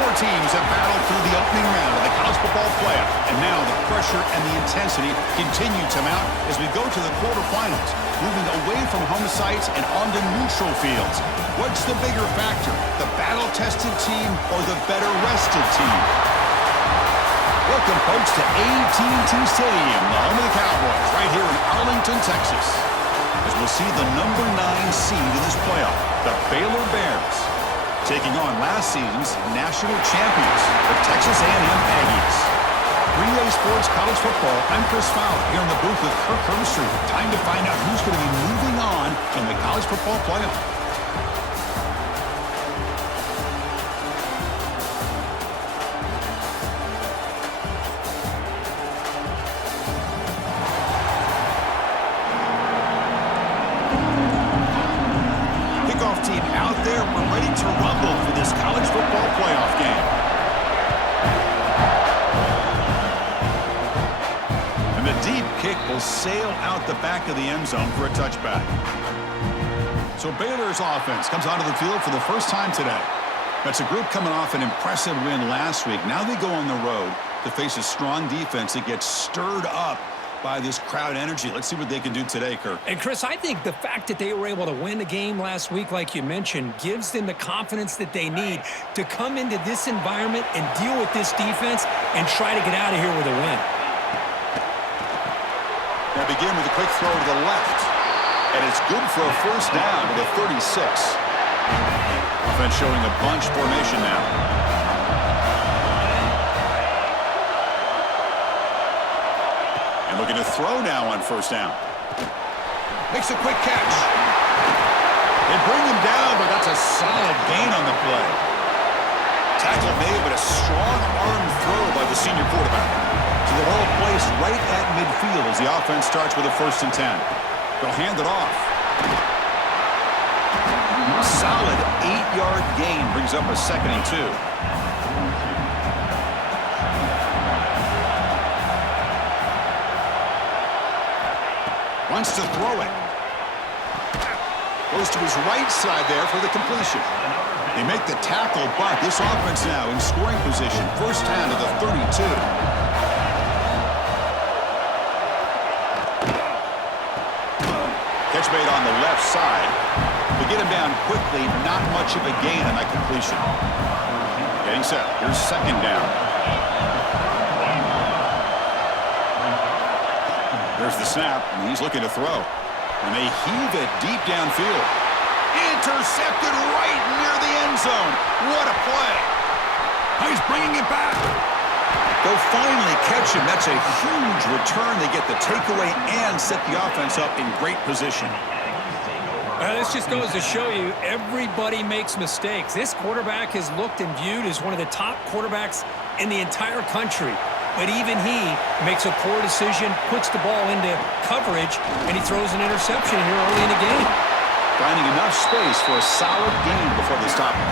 Four teams have battled through the opening round of the college football playoff, and now the pressure and the intensity continue to mount as we go to the quarterfinals, moving away from home sites and onto neutral fields. What's the bigger factor, the battle-tested team or the better-rested team? Welcome, folks, to AT&T Stadium, the home of the Cowboys, right here in Arlington, Texas, as we'll see the number 9 seed in this playoff, the Baylor Bears, taking on last season's national champions, the Texas A&M Aggies. 3A Sports College Football, I'm Chris Fowler, here in the booth with Kirk Herbstreit. Time to find out who's going to be moving on in the college football playoff. Team out there, we're ready to rumble for this college football playoff game. And the deep kick will sail out the back of the end zone for a touchback. So Baylor's offense comes onto the field for the first time today. That's a group coming off an impressive win last week. Now they go on the road to face a strong defense that gets stirred up by this crowd energy. Let's see what they can do today, Kirk. And, Chris, I think the fact that they were able to win the game last week, like you mentioned, gives them the confidence that they need to come into this environment and deal with this defense and try to get out of here with a win. They begin with a quick throw to the left, and it's good for a first down to the 36. Offense showing a bunch formation now. Looking to throw now on first down. Makes a quick catch. They bring him down, but that's a solid gain on the play. Tackle made, but a strong arm throw by the senior quarterback. So the ball placed right at midfield as the offense starts with a 1st and 10. They'll hand it off. Solid 8-yard gain brings up a 2nd and 2. Wants to throw it. Goes to his right side there for the completion. They make the tackle, but this offense now in scoring position. First down to the 32. Catch made on the left side. They get him down quickly. Not much of a gain on that completion. Getting set. Here's 2nd down. There's the snap, and he's looking to throw. And they heave it deep downfield. Intercepted right near the end zone. What a play. He's bringing it back. They'll finally catch him. That's a huge return. They get the takeaway and set the offense up in great position. This just goes to show you everybody makes mistakes. This quarterback is looked and viewed as one of the top quarterbacks in the entire country. But even he makes a poor decision, puts the ball into coverage, and he throws an interception here early in the game. Finding enough space for a solid gain before they stop him.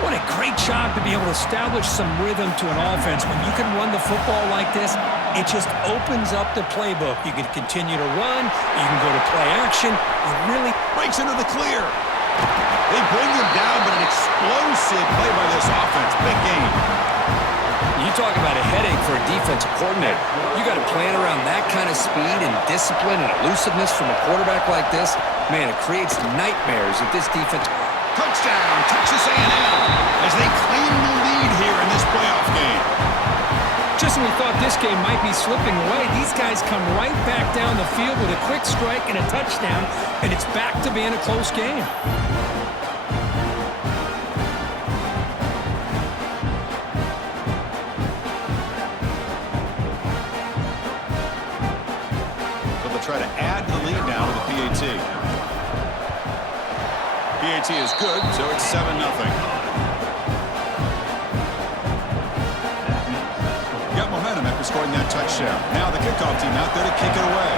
What a great job to be able to establish some rhythm to an offense. When you can run the football like this, it just opens up the playbook. You can continue to run. You can go to play action. It really breaks into the clear. They bring him down, but an explosive play by this offense. Big game. You talk about a headache for a defensive coordinator. You got to plan around that kind of speed and discipline and elusiveness from a quarterback like this. Man, it creates nightmares if this defense. Touchdown, Texas A&M, as they claim the lead here in this playoff game. Just when we thought this game might be slipping away, these guys come right back down the field with a quick strike and a touchdown, and it's back to being a close game. Try to add the lead now to the PAT. PAT is good, so it's 7-0. Got momentum after scoring that touchdown. Now the kickoff team out there to kick it away.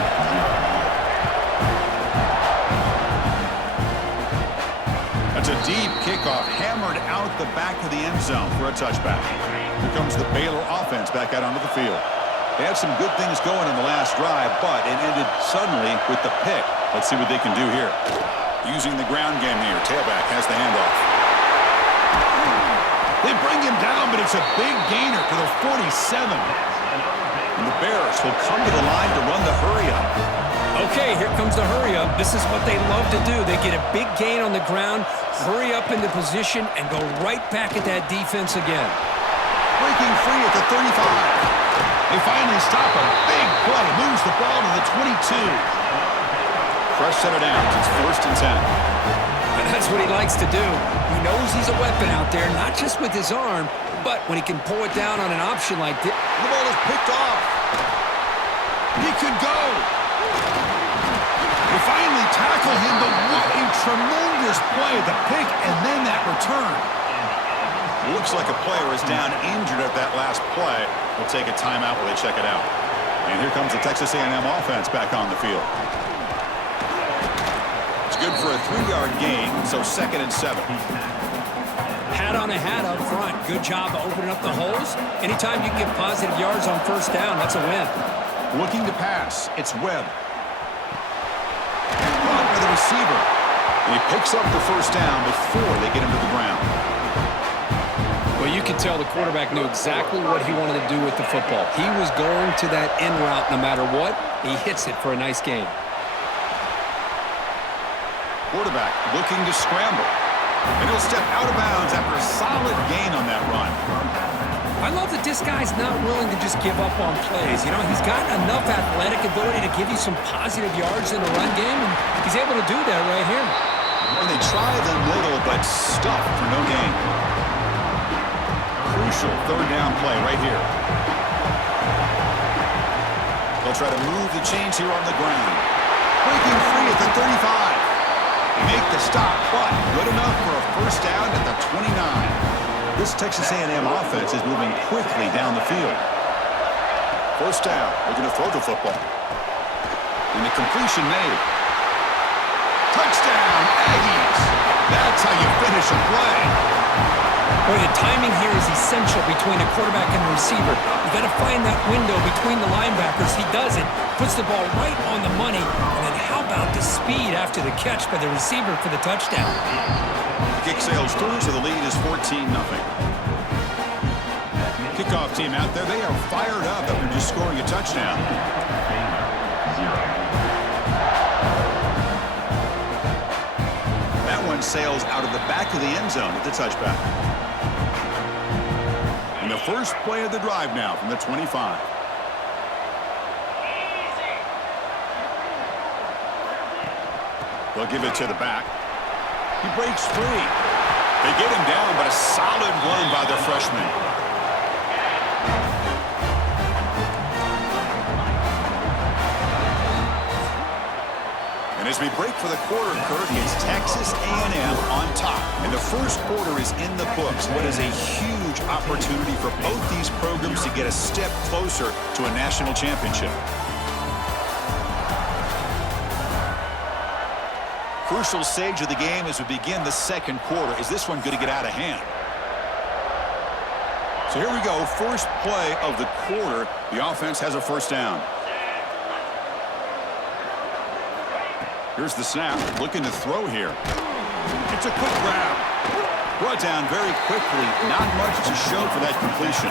That's a deep kickoff, hammered out the back of the end zone for a touchback. Here comes the Baylor offense back out onto the field. They had some good things going in the last drive, but it ended suddenly with the pick. Let's see what they can do here. Using the ground game here. Tailback has the handoff. They bring him down, but it's a big gainer to the 47. And the Bears will come to the line to run the hurry-up. Okay, here comes the hurry-up. This is what they love to do. They get a big gain on the ground, hurry up into position, and go right back at that defense again. Breaking free at the 35. They finally stop a big play. Moves the ball to the 22. Fresh set of downs. It's 1st and 10. And that's what he likes to do. He knows he's a weapon out there, not just with his arm, but when he can pull it down on an option like this. The ball is picked off. He could go. They finally tackle him, but what a tremendous play. The pick and then that return. Looks like a player is down injured at that last play. We'll take a timeout while they check it out. And here comes the Texas A&M offense back on the field. It's good for a 3-yard gain, so 2nd and 7. Hat on a hat up front. Good job of opening up the holes. Anytime you can get positive yards on 1st down, that's a win. Looking to pass. It's Webb. Caught by the receiver. And he picks up the 1st down before they get him to the ground. Well, you can tell the quarterback knew exactly what he wanted to do with the football. He was going to that in route no matter what. He hits it for a nice gain. Quarterback looking to scramble. And he'll step out of bounds after a solid gain on that run. I love that this guy's not willing to just give up on plays. You know, he's got enough athletic ability to give you some positive yards in the run game, and he's able to do that right here. And they try the middle, but stuffed for no gain. Crucial 3rd down play right here. They'll try to move the chains here on the ground. Breaking free at the 35. They make the stop, but good enough for a 1st down at the 29. This Texas A&M offense is moving quickly down the field. 1st down. They're going to throw the football. And the completion made. Touchdown, Aggies. That's how you finish a play. Boy, the timing here is essential between the quarterback and the receiver. You got to find that window between the linebackers. He does it, puts the ball right on the money, and then how about the speed after the catch by the receiver for the touchdown? The kick sails through, so the lead is 14-0. Kickoff team out there, they are fired up after just scoring a touchdown. That one sails out of the back of the end zone with the touchback. And the first play of the drive now from the 25. They'll give it to the back. He breaks free. They get him down, but a solid run by the freshman. And as we break for the quarter, Kurt, it's Texas A&M on top. And the first quarter is in the books. What is a huge opportunity for both these programs to get a step closer to a national championship. Crucial stage of the game as we begin the 2nd quarter. Is this one going to get out of hand? So here we go. First play of the quarter. The offense has a 1st down. Here's the snap. Looking to throw here. It's a quick grab. Brought down very quickly. Not much to show for that completion.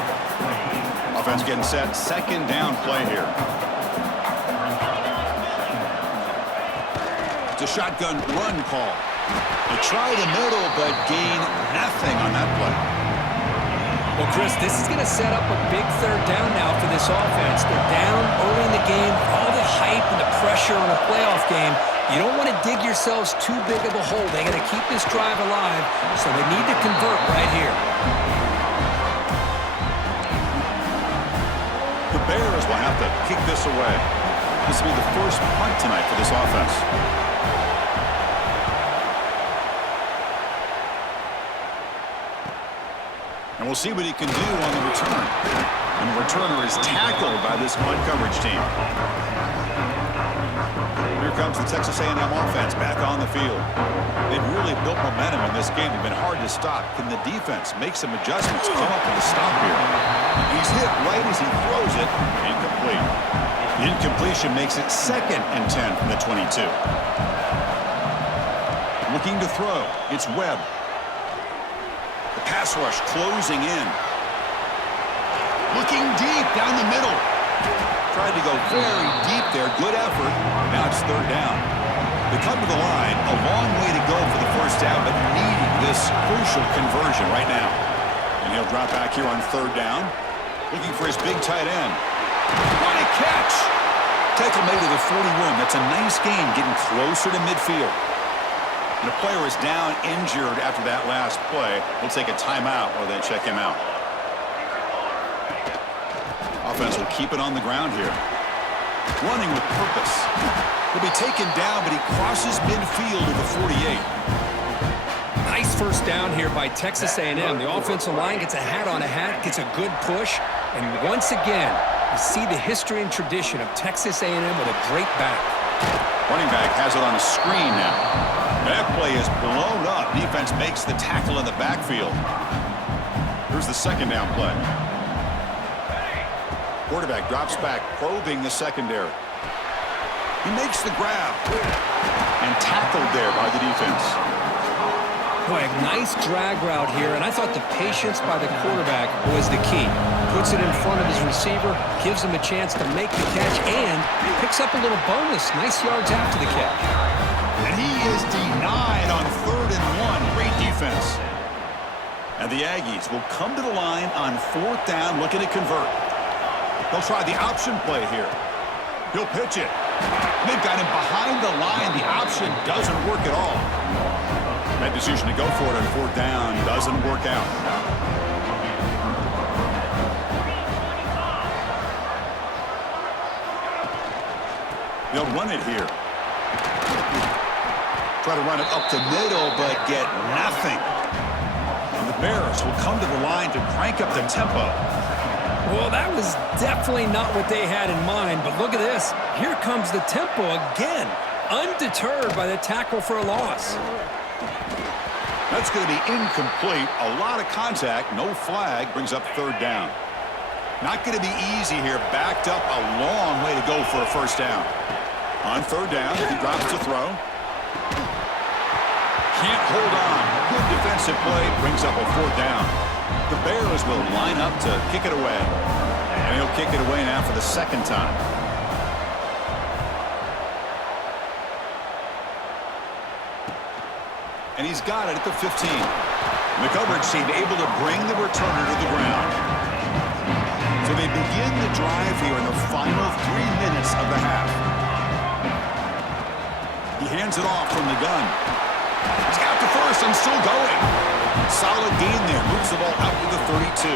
Offense getting set. 2nd down play here. It's a shotgun run call. They try the middle, but gain nothing on that play. Well, Chris, this is going to set up a big 3rd down now for this offense. They're down early in the game. All the hype and the pressure on a playoff game. You don't want to dig yourselves too big of a hole. They got to keep this drive alive, so they need to convert right here. The Bears will have to kick this away. This will be the first punt tonight for this offense. And we'll see what he can do on the return. And the returner is tackled by this punt coverage team. Here comes the Texas A&M offense back on the field. They've really built momentum in this game. They've been hard to stop. Can the defense make some adjustmts, come up with a stop here? He's hit right as he throws it. Incomplete. The incompletion makes it 2nd and 10 from the 22. Looking to throw. It's Webb. The Pass rush closing in. Looking deep down the middle. Tried to go very deep there. Good effort. Now it's third down. They come to the line. A long way to go for the first down, but needing this crucial conversion right now. And he'll drop back here on third down. Looking for his big tight end. What a catch! Tackle made to the 41. That's a nice gain, getting closer to midfield. And the player is down injured after that last play. We'll take a timeout while they check him out. Offense will keep it on the ground here. Running with purpose. He'll be taken down, but he crosses midfield to the 48. Nice first down here by Texas A&M. The offensive line gets a hat on a hat, gets a good push, and once again, you see the history and tradition of Texas A&M with a great back. Running back has it on a screen now. That play is blown up. Defense makes the tackle in the backfield. Here's the second down play. Quarterback drops back, probing the secondary. He makes the grab. And tackled there by the defense. Boy, a nice drag route here, and I thought the patience by the quarterback was the key. Puts it in front of his receiver, gives him a chance to make the catch, and picks up a little bonus. Nice yards after the catch. And he is denied on 3rd and 1. Great defense. And the Aggies will come to the line on 4th down, looking to convert. They'll try the option play here. He'll pitch it. They've got him behind the line. The option doesn't work at all. That decision to go for it on 4th down doesn't work out. They'll run it here. Try to run it up the middle, but get nothing. And the Bears will come to the line to crank up the tempo. Well, that was definitely not what they had in mind, but look at this. Here comes the tempo again, undeterred by the tackle for a loss. That's going to be incomplete. A lot of contact, no flag, brings up 3rd down. Not going to be easy here. Backed up a long way to go for a first down. On 3rd down, he drops to throw. Can't hold on. Good defensive play, brings up a 4th down. The Bears will line up to kick it away. And he'll kick it away now for the 2nd time. And he's got it at the 15. The coverage team able to bring the returner to the ground. So they begin the drive here in the final 3 minutes of the half. He hands it off from the gun. He's got the first and still going. Solid gain there. Moves the ball out to the 32.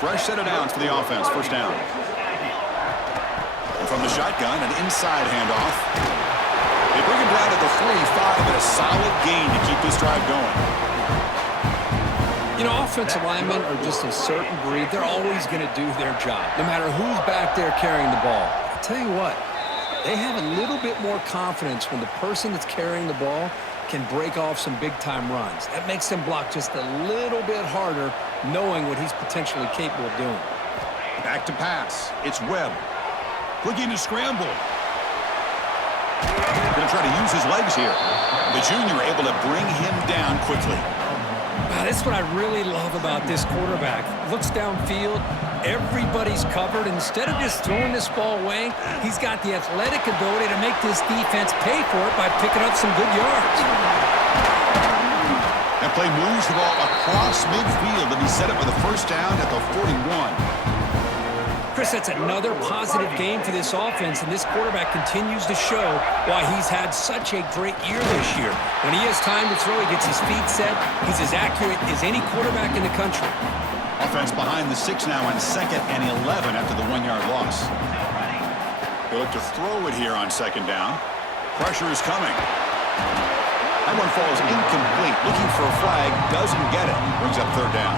Fresh set of downs for the offense. First down. And from the shotgun, an inside handoff. They bring him down to the 45 and a solid gain to keep this drive going. You know, offensive linemen are just a certain breed. They're always going to do their job, no matter who's back there carrying the ball. I'll tell you what, they have a little bit more confidence when the person that's carrying the ball can break off some big-time runs. That makes them block just a little bit harder, knowing what he's potentially capable of doing. Back to pass. It's Webb. Looking to scramble. Going to try to use his legs here. The junior able to bring him down quickly. Wow, that's what I really love about this quarterback. Looks downfield, everybody's covered. Instead of just throwing this ball away, he's got the athletic ability to make this defense pay for it by picking up some good yards. That play moves the ball across midfield to be set up with a first down at the 41. Chris, that's another positive game for this offense, and this quarterback continues to show why he's had such a great year this year. When he has time to throw, he gets his feet set. He's as accurate as any quarterback in the country. Offense behind the 6 now on 2nd and 11 after the 1-yard loss. They look to throw it here on 2nd down. Pressure is coming. That one falls incomplete. Looking for a flag, doesn't get it. Brings up 3rd down.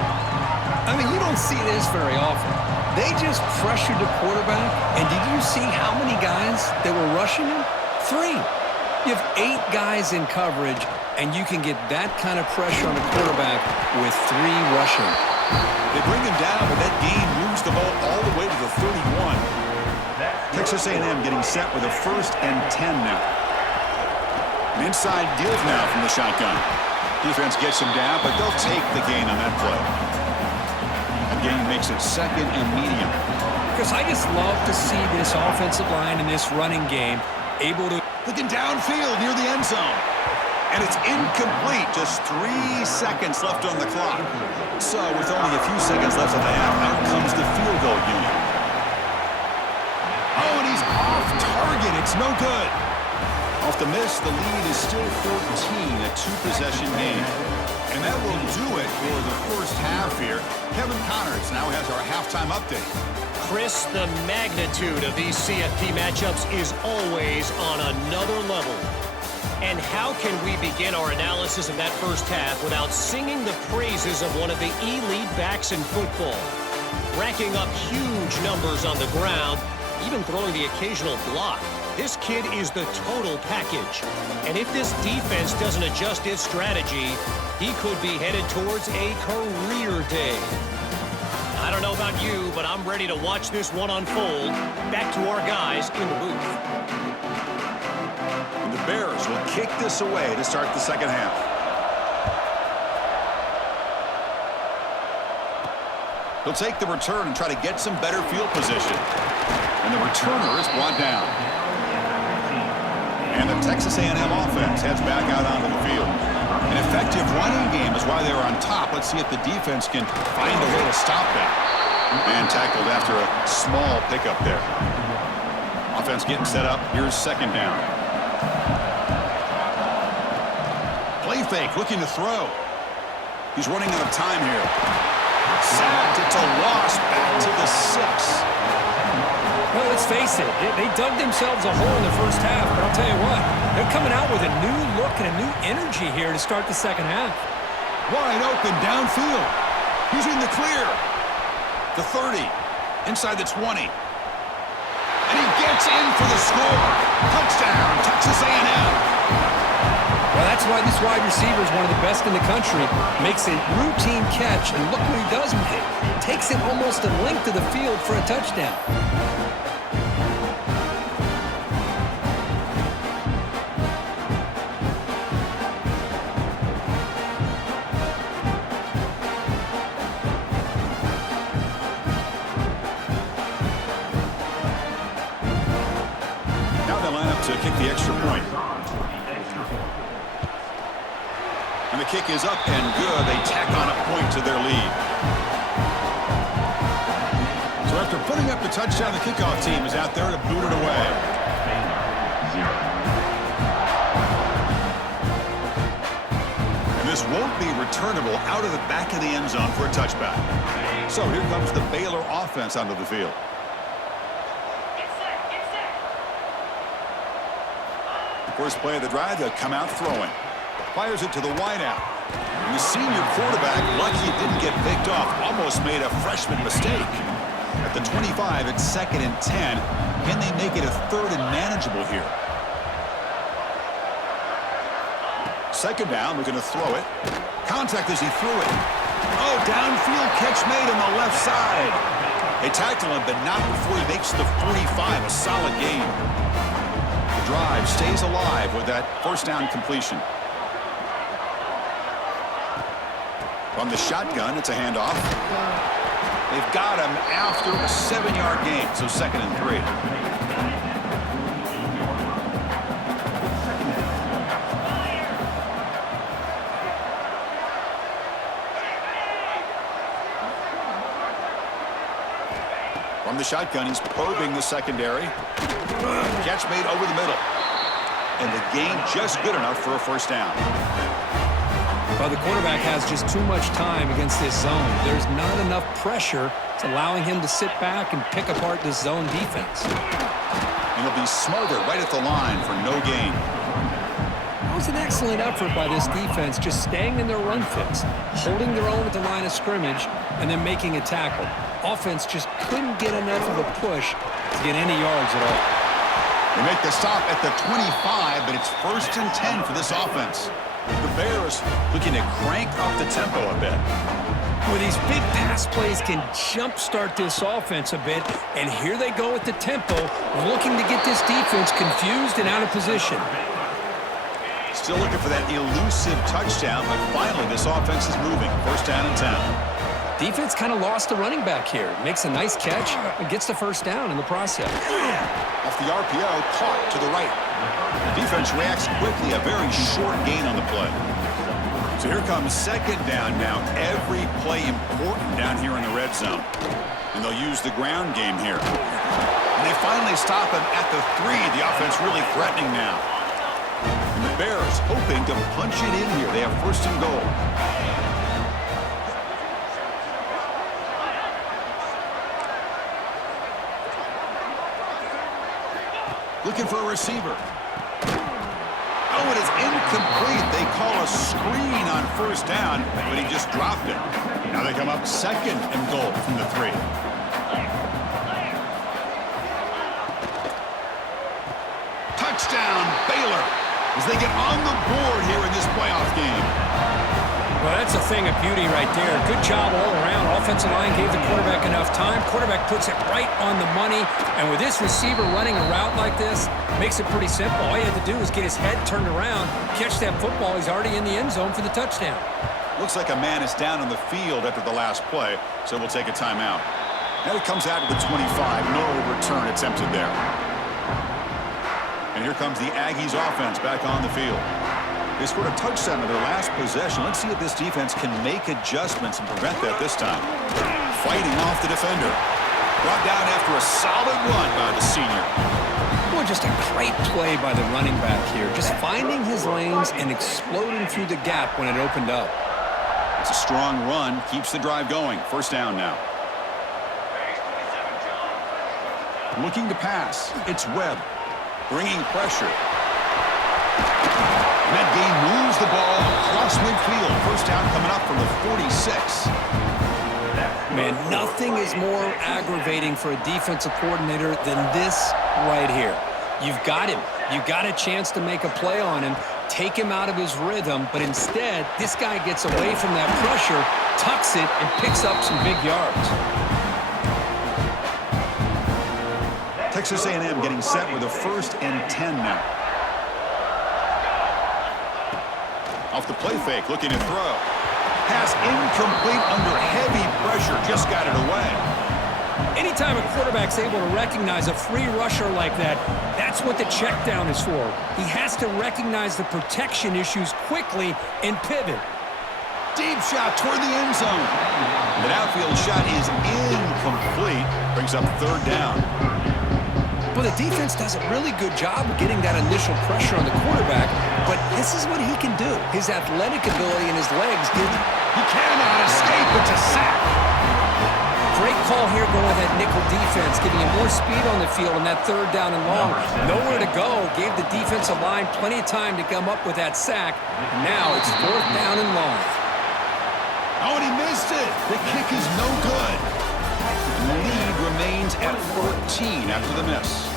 I mean, you don't see this very often. They just pressured the quarterback, and did you see how many guys they were rushing him? 3. You have 8 guys in coverage, and you can get that kind of pressure on a quarterback with 3 rushing. They bring him down, but that gain moves the ball all the way to the 31. Texas A&M getting set with a 1st and 10 now. An inside give now from the shotgun. Defense gets him down, but they'll take the gain on that play. That gain makes it second and medium. Because I just love to see this offensive line in this running game able to... Looking downfield near the end zone. And it's incomplete. Just 3 seconds left on the clock. So with only a few seconds left in the half, out comes the field goal unit. Oh, and he's off target. It's no good. Off the miss, the lead is still 14, a 2-possession game. And that will do it for the first half here. Kevin Connors now has our halftime update. Chris, the magnitude of these CFP matchups is always on another level. And how can we begin our analysis of that first half without singing the praises of one of the elite backs in football? Racking up huge numbers on the ground, even throwing the occasional block. This kid is the total package. And if this defense doesn't adjust its strategy, he could be headed towards a career day. I don't know about you, but I'm ready to watch this one unfold. Back to our guys in the booth. And the Bears will kick this away to start the second half. He'll take the return and try to get some better field position. And the returner is brought down. And the Texas A&M offense heads back out onto the field. An effective running game is why they were on top. Let's see if the defense can find a way to stop that. And tackled after a small pickup there. Offense getting set up. Here's second down. Play fake, looking to throw. He's running out of time here. Sacked. It's a loss. Back to the 6. Well, let's face it, they dug themselves a hole in the first half, but I'll tell you what, they're coming out with a new look and a new energy here to start the second half. Wide open downfield. He's in the clear. The 30, inside the 20. And he gets in for the score. Touchdown, Texas A&M. Well, that's why this wide receiver is one of the best in the country. Makes a routine catch, and look what he does with it. Takes it almost a length to the field for a touchdown. To kick the extra point. And the kick is up and good. They tack on a point to their lead. So after putting up the touchdown, the kickoff team is out there to boot it away. And this won't be returnable out of the back of the end zone for a touchback. So here comes the Baylor offense onto the field. First play of the drive, they'll come out throwing. Fires it to the wideout. And the senior quarterback, lucky it didn't get picked off, almost made a freshman mistake. At the 25, it's 2nd and 10. Can they make it a 3rd and manageable here? Second down, they're going to throw it. Contact as he threw it. Oh, downfield catch made on the left side. They tackle him, but not before he makes the 45, a solid gain. Drive stays alive with that first down completion. From the shotgun, it's a handoff. They've got him after a 7-yard gain, so 2nd and 3. From the shotgun, he's probing the secondary. Catch made over the middle. And the gain just good enough for a first down. Well, the quarterback has just too much time against this zone. There's not enough pressure. It's allowing him to sit back and pick apart this zone defense. And he'll be smothered right at the line for no gain. That was an excellent effort by this defense, just staying in their run fix, holding their own at the line of scrimmage, and then making a tackle. Offense just couldn't get enough of a push to get any yards at all. They make the stop at the 25, but it's 1st and 10 for this offense. The Bears looking to crank up the tempo a bit. Well, these big pass plays can jumpstart this offense a bit, and here they go with the tempo, looking to get this defense confused and out of position. Still looking for that elusive touchdown, but finally this offense is moving. First down and 10. Defense kind of lost the running back here. Makes a nice catch and gets the first down in the process. Off the RPO, caught to the right. The defense reacts quickly, a very short gain on the play. So here comes second down now. Every play important down here in the red zone. And they'll use the ground game here. And they finally stop him at the 3. The offense really threatening now. And the Bears hoping to punch it in here. They have first and goal. Looking for a receiver. Oh, it is incomplete. They call a screen on first down, but he just dropped it. Now they come up second and goal from the 3. Touchdown, Baylor, as they get on the board here in this playoff game. Well, that's a thing of beauty right there. Good job all around. Offensive line gave the quarterback enough time. Quarterback puts it right on the money. And with this receiver running a route like this, makes it pretty simple. All you have to do is get his head turned around, catch that football. He's already in the end zone for the touchdown. Looks like a man is down on the field after the last play, so we'll take a timeout. Now he comes out to the 25. No return attempted there. And here comes the Aggies offense back on the field. They scored a touchdown in their last possession. Let's see if this defense can make adjustments and prevent that this time. Fighting off the defender. Brought down after a solid run by the senior. Boy, just a great play by the running back here. Just finding his lanes and exploding through the gap when it opened up. It's a strong run. Keeps the drive going. First down now. Looking to pass. It's Webb. Bringing pressure. That game moves the ball across midfield. First down coming up from the 46. Man, nothing is more aggravating for a defensive coordinator than this right here. You've got him. You've got a chance to make a play on him, take him out of his rhythm, but instead, this guy gets away from that pressure, tucks it, and picks up some big yards. Texas A&M getting set with a first and 10 now. Off the play fake, looking to throw. Pass incomplete under heavy pressure, just got it away. Anytime a quarterback's able to recognize a free rusher like that, that's what the check down is for. He has to recognize the protection issues quickly and pivot. Deep shot toward the end zone. The outfield shot is incomplete. Brings up third down. Well, the defense does a really good job of getting that initial pressure on the quarterback, but this is what he can do. His athletic ability and his legs give him. He cannot escape. It's a sack. Great call here going with that nickel defense, giving him more speed on the field on that third down and long. Nowhere to go. Gave the defensive line plenty of time to come up with that sack. And now it's fourth down and long. Oh, and he missed it. The kick is no good. The lead remains at 14 after the miss.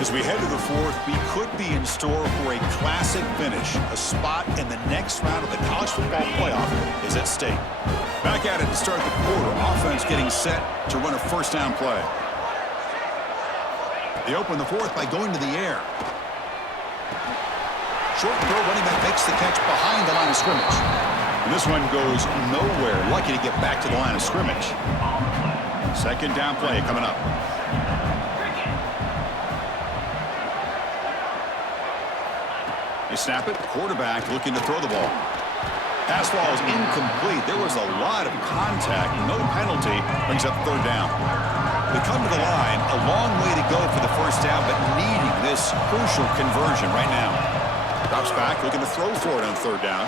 As we head to the fourth, we could be in store for a classic finish. A spot in the next round of the college football playoff is at stake. Back at it to start the quarter. Offense getting set to run a first down play. They open the fourth by going to the air. Short throw, running back makes the catch behind the line of scrimmage. And this one goes nowhere. Lucky to get back to the line of scrimmage. Second down play coming up. They snap it. Quarterback looking to throw the ball. Pass ball is incomplete. There was a lot of contact. No penalty. Brings up third down. They come to the line. A long way to go for the first down, but needing this crucial conversion right now. Drops back, looking to throw for it on third down.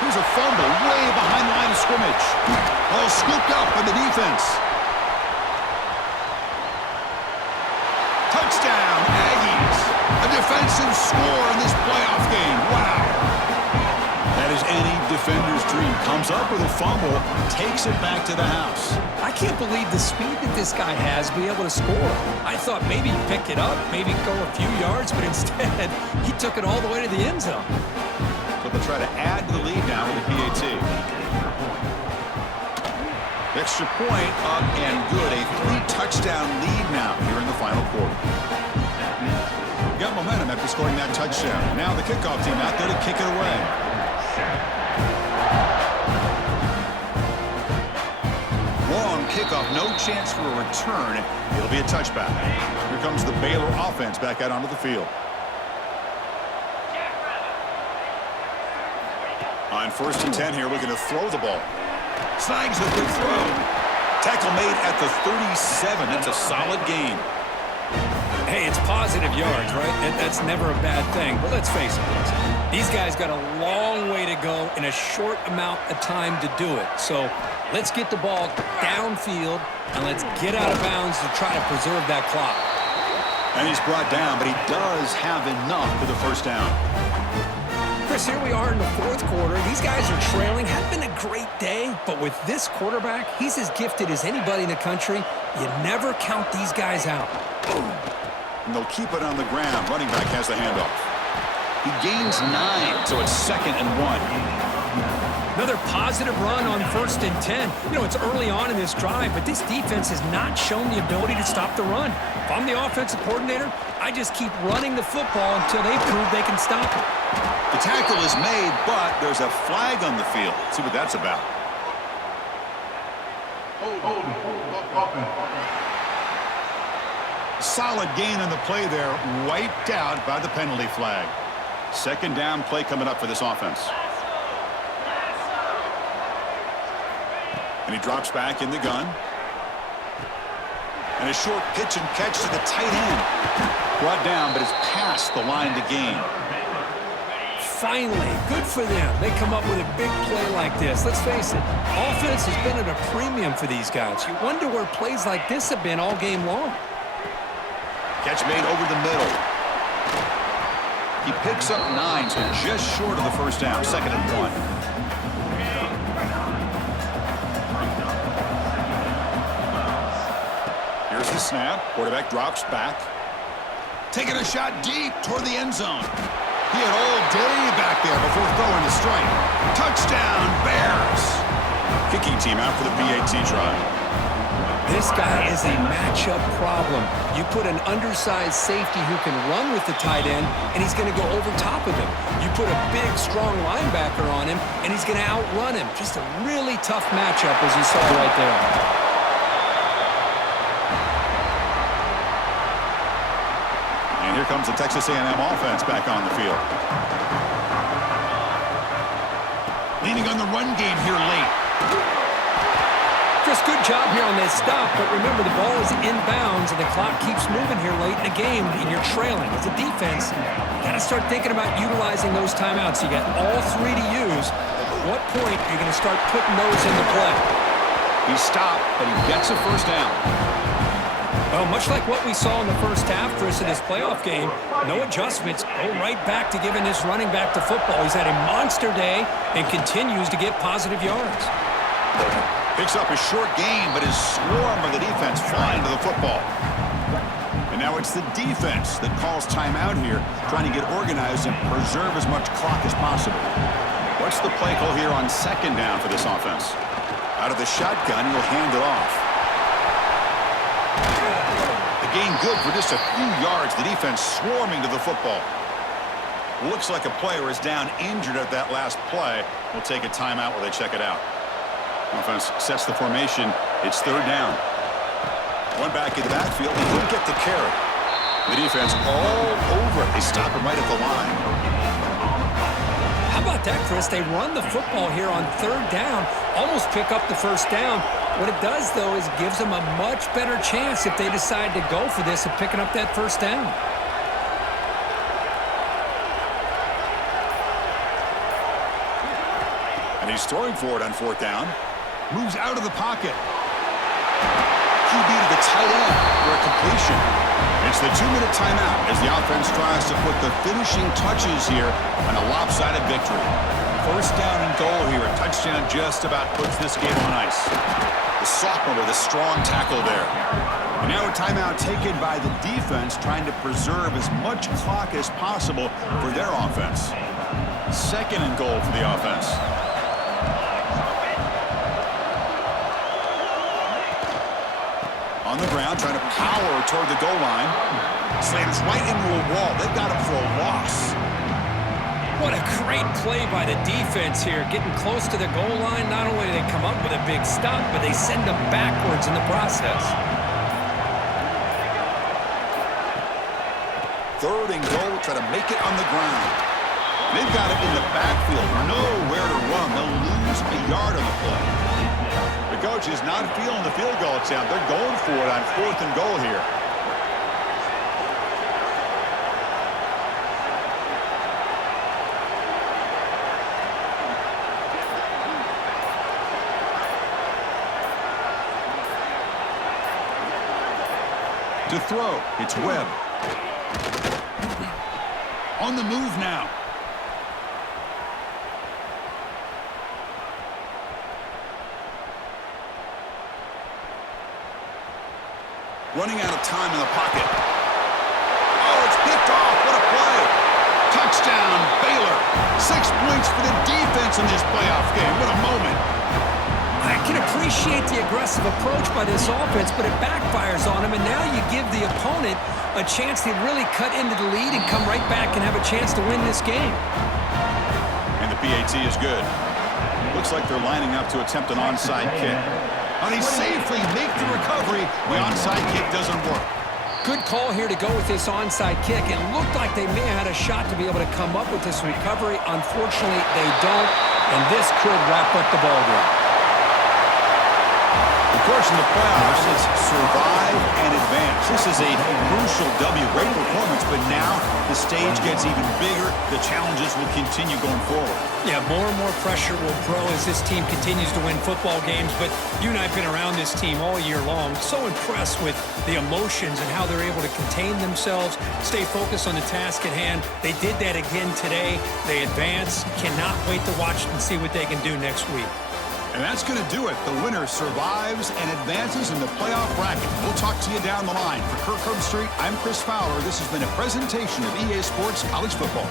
Here's a fumble way behind the line of scrimmage. Ball scooped up by the defense. Touchdown, Aggies. A defensive score in this playoff game. Wow. That is any defender's dream. Comes up with a fumble, takes it back to the house. I can't believe the speed that this guy has to be able to score. I thought maybe he'd pick it up, maybe go a few yards, but instead he took it all the way to the end zone. The they'll try to add to the lead now with the PAT. Extra point up and good. A 3-touchdown lead now here in the final quarter. Got momentum after scoring that touchdown. Now the kickoff team out there to kick it away. Long kickoff, no chance for a return. It'll be a touchback. Here comes the Baylor offense back out onto the field. On 1st and 10 here, looking to throw the ball. Snags a good throw. Tackle made at the 37. That's a solid gain. Hey, it's positive yards, right? That's never a bad thing. But let's face it, these guys got a long way to go in a short amount of time to do it. So let's get the ball downfield, and let's get out of bounds to try to preserve that clock. And he's brought down, but he does have enough for the first down. Chris, here we are in the 4th quarter. These guys are trailing. Had been a great day, but with this quarterback, he's as gifted as anybody in the country. You never count these guys out. And they'll keep it on the ground. Running back has the handoff. He gains 9, so it's 2nd and 1. Another positive run on 1st and 10. You know, it's early on in this drive, but this defense has not shown the ability to stop the run. If I'm the offensive coordinator, I just keep running the football until they prove they can stop it. The tackle is made, but there's a flag on the field. Let's see what that's about. Solid gain on the play there, wiped out by the penalty flag. 2nd down play coming up for this offense. And he drops back in the gun. And a short pitch and catch to the tight end. Brought down, but is past the line to gain. Finally, good for them. They come up with a big play like this. Let's face it, offense has been at a premium for these guys. You wonder where plays like this have been all game long. Catch made over the middle. He picks up 9, so just short of the first down. 2nd and 1. Here's the snap. Quarterback drops back. Taking a shot deep toward the end zone. He had all day back there before throwing the strike. Touchdown, Bears. Kicking team out for the PAT try. This guy is a matchup problem. You put an undersized safety who can run with the tight end, and he's going to go over top of him. You put a big, strong linebacker on him, and he's going to outrun him. Just a really tough matchup, as you saw right there. And here comes the Texas A&M offense back on the field. Leaning on the run game here late. Chris, good job here on this stop, but remember the ball is inbounds and the clock keeps moving here late in the game and you're trailing. As a defense, you got to start thinking about utilizing those timeouts. You got all 3 to use. At what point are you going to start putting those into play? He stopped, but he gets a first down. Well, much like what we saw in the first half, Chris, in this playoff game, no adjustments, go right back to giving this running back to football. He's had a monster day and continues to get positive yards. Picks up a short gain, but is swarmed by the defense flying to the football. And now it's the defense that calls timeout here, trying to get organized and preserve as much clock as possible. What's the play call here on 2nd down for this offense? Out of the shotgun, he'll hand it off. The gain good for just a few yards. The defense swarming to the football. Looks like a player is down injured at that last play. We'll take a timeout while they check it out. Offense sets the formation. It's 3rd down. One back in the backfield. He couldn't get the carry. The defense all over it. They stop him right at the line. How about that, Chris? They run the football here on 3rd down, almost pick up the first down. What it does, though, is it gives them a much better chance if they decide to go for this of picking up that first down. And he's throwing for it on 4th down. Moves out of the pocket. QB to the tight end for a completion. It's the 2-minute timeout as the offense tries to put the finishing touches here on a lopsided victory. First down and goal here. A touchdown just about puts this game on ice. The sophomore with a strong tackle there. And now a timeout taken by the defense, trying to preserve as much clock as possible for their offense. Second and goal for the offense. On the ground, trying to power toward the goal line. Slams right into a wall. They got him for a loss. What a great play by the defense here. Getting close to the goal line, not only do they come up with a big stop, but they send them backwards in the process. Third and goal, try to make it on the ground. They've got it in the backfield. Nowhere to run. They'll lose a yard on the play. The coach is not feeling the field goal attempt. They're going for it on 4th and goal here. To throw, it's Webb. On the move now. Running out of time in the pocket. Oh, it's picked off. What a play. Touchdown, Baylor. 6 points for the defense in this playoff game. What a moment. I can appreciate the aggressive approach by this offense, but it backfires on them, and now you give the opponent a chance to really cut into the lead and come right back and have a chance to win this game. And the PAT is good. Looks like they're lining up to attempt an onside kick. And he safely make the recovery. The onside kick doesn't work. Good call here to go with this onside kick. It looked like they may have had a shot to be able to come up with this recovery. Unfortunately, they don't, and this could wrap up the ball game. Of course, in the playoffs, it's survive and advance. This is a crucial W. Great performance, but now the stage gets even bigger. The challenges will continue going forward. Yeah, more and more pressure will grow as this team continues to win football games, but you and I have been around this team all year long. So impressed with the emotions and how they're able to contain themselves, stay focused on the task at hand. They did that again today. They advance. Cannot wait to watch and see what they can do next week. And that's going to do it. The winner survives and advances in the playoff bracket. We'll talk to you down the line. For Kirk Herbstreit, I'm Chris Fowler. This has been a presentation of EA Sports College Football.